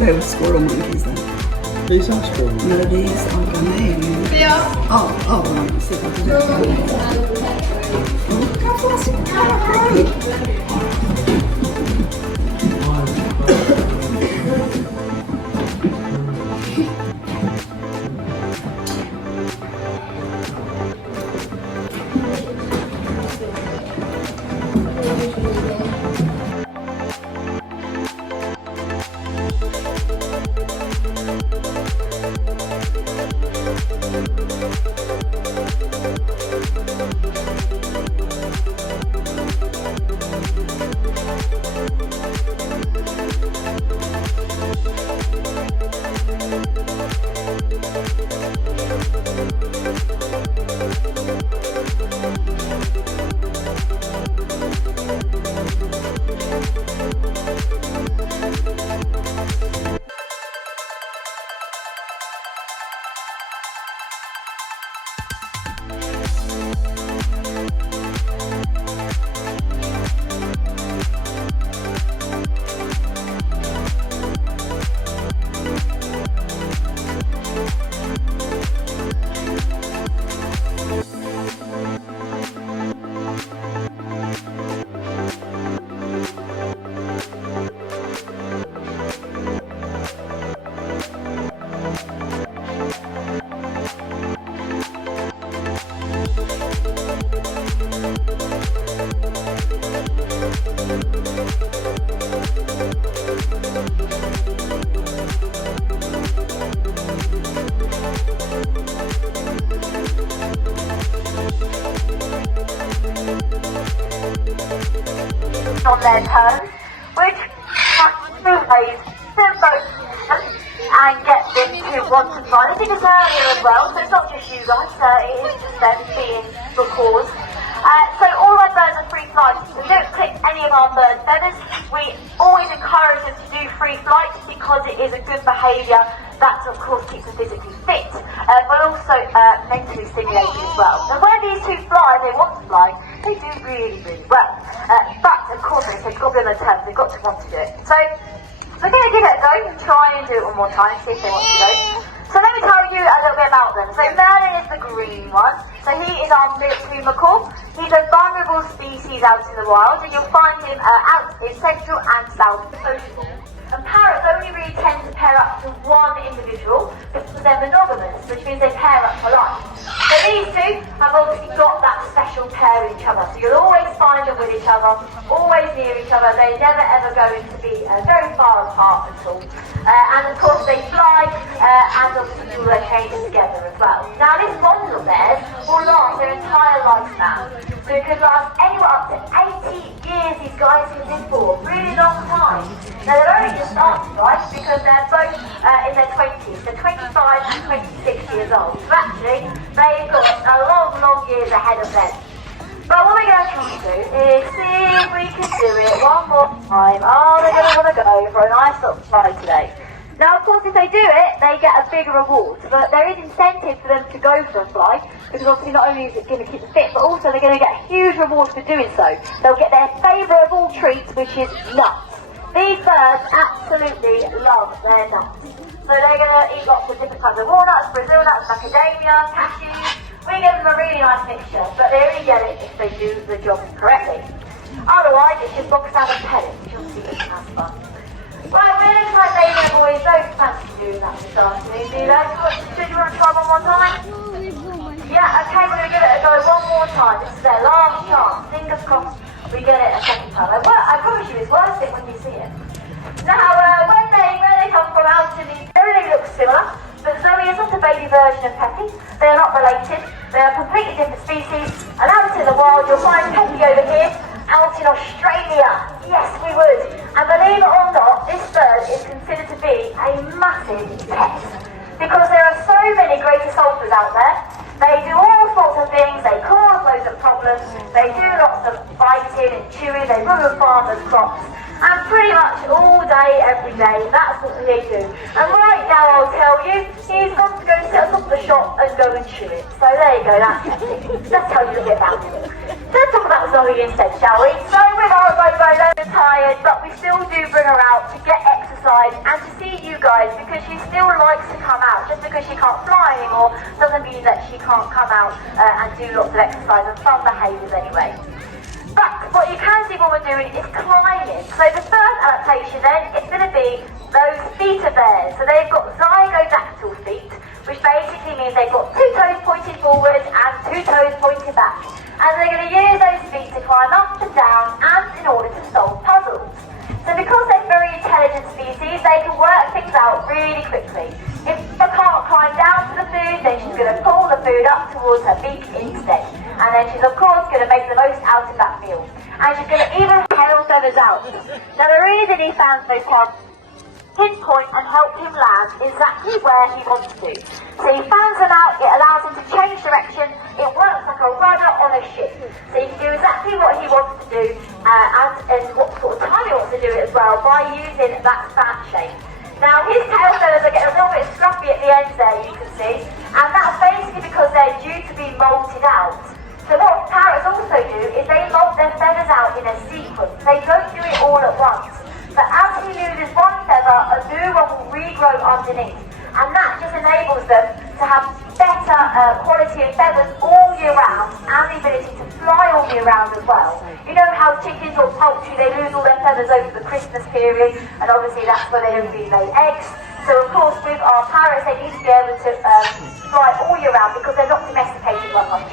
They were squirrel monkeys then. These are squirrel monkeys. No, these are ghanaian. Yeah. Oh, right. See if I can do it. Oh, how fast? on their toes, which has two ways to both and get them to want to fly. I think it's earlier as well, so it's not just you guys, it is just them being the cause. So all our birds are free flights. We don't clip any of our birds' feathers. We always encourage them to do free flights because it is a good behaviour that of course keeps them physically fit, but also mentally stimulating as well. So when these two fly, they want to fly, they do really, really well. But of course, if they've got them in terms, they've got to want to do it. So we're going to give it a go, try and do it one more time, see if they want to go. So let me tell you a little bit about them. So Merlin is the green one. So he is our military macaw. He's a vulnerable species out in the wild, and you'll find him out in Central and South sociable. And parrots only really tend to pair up to one individual because they're monogamous, which means they pair up for life. So these two have obviously got that special pair with each other. So you'll always find them with each other, always near each other. They're never ever going to be very far apart at all. And of course they fly and obviously do their training together as well. Now this bond of theirs will last their entire lifespan. So it could last anywhere up to 80 years these guys can live for. Really long time. Now they're only just starting, right? Because they're both in their 20s. They're 25 and 26 years old. So actually they've got a long years ahead of them. But what we're going to try to do is see if we can do it one more time. Oh, they're going to want to go for a nice little fly today. Now, of course, if they do it, they get a bigger reward. But there is incentive for them to go for a fly, because obviously not only is it going to keep them fit, but also they're going to get a huge reward for doing so. They'll get their favourite of all treats, which is nuts. These birds absolutely love their nuts. So they're going to eat lots of different types of walnuts, Brazil nuts, macadamia, cashews. We give them a really nice mixture, but they only get it if they do the job correctly. Otherwise, it's just box standard pellets, which obviously isn't as fun. Right, we're looking like baby boys don't fancy doing that this afternoon, do they? Do you want to try one more time? Yeah, okay, we're going to give it a go one more time. This is their last chance. Fingers crossed we get it a second time. I promise you it's worth it when you see it. Now, where they come from out in the everything looks similar, but Zoe is not a baby version of Peppy. They are not related. They are completely different species. And out in the wild, you'll find Peppy over here, out in Australia. Yes, we would. And believe it or not, this bird is considered to be a massive pest. Because there are so many greater sulphurs out there. They do all sorts of things. They cause loads of problems. They do lots of biting and chewing. They ruin farmers' crops. And pretty much all day, every day, that's what they do. And right now I'll tell you, he's got to go sit on top of the shop and go and chew it. So there you go, that's it. Let's tell you a bit about him. Let's talk about Zoe instead, shall we? So with our Bobo, they're tired, but we still do bring her out to get exercise and to see you guys, because she still likes to come out. Just because she can't fly anymore doesn't mean that she can't come out and do lots of exercise and fun behaviours anyway. But what you can see what we're doing is climbing. So the first adaptation then is going to be those beta bears. So they've got zygodactyl feet, which basically means they've got two toes pointed forward and two toes pointed back. And they're going to use those feet to climb up and down and in order to solve puzzles. So because they're very intelligent species, they can work things out really quickly. If they can't climb down to the food, then she's going to pull the food up towards her beak instead. And then she's of course going to make the most out of that meal. And she's going to even tail feathers out. Now the reason he found those can pinpoint and help him land exactly where he wants to. So he fans them out, it allows him to change direction, it works like a rudder on a ship. So he can do exactly what he wants to do and what sort of time he wants to do it as well by using that fan shape. Now his tail feathers are getting a little bit scruffy at the ends there, you can see, and that's basically because they're due to be molted out. So what parrots also do is they molt their feathers out in a sequence. They don't do it all at once. But as he loses one feather, a new one will regrow underneath. And that just enables them to have better quality of feathers all year round and the ability to fly all year round as well. You know how chickens or poultry, they lose all their feathers over the Christmas period, and obviously that's where they don't really lay eggs. So of course with our parrots, they need to be able to fly all year round because they're not domesticated like our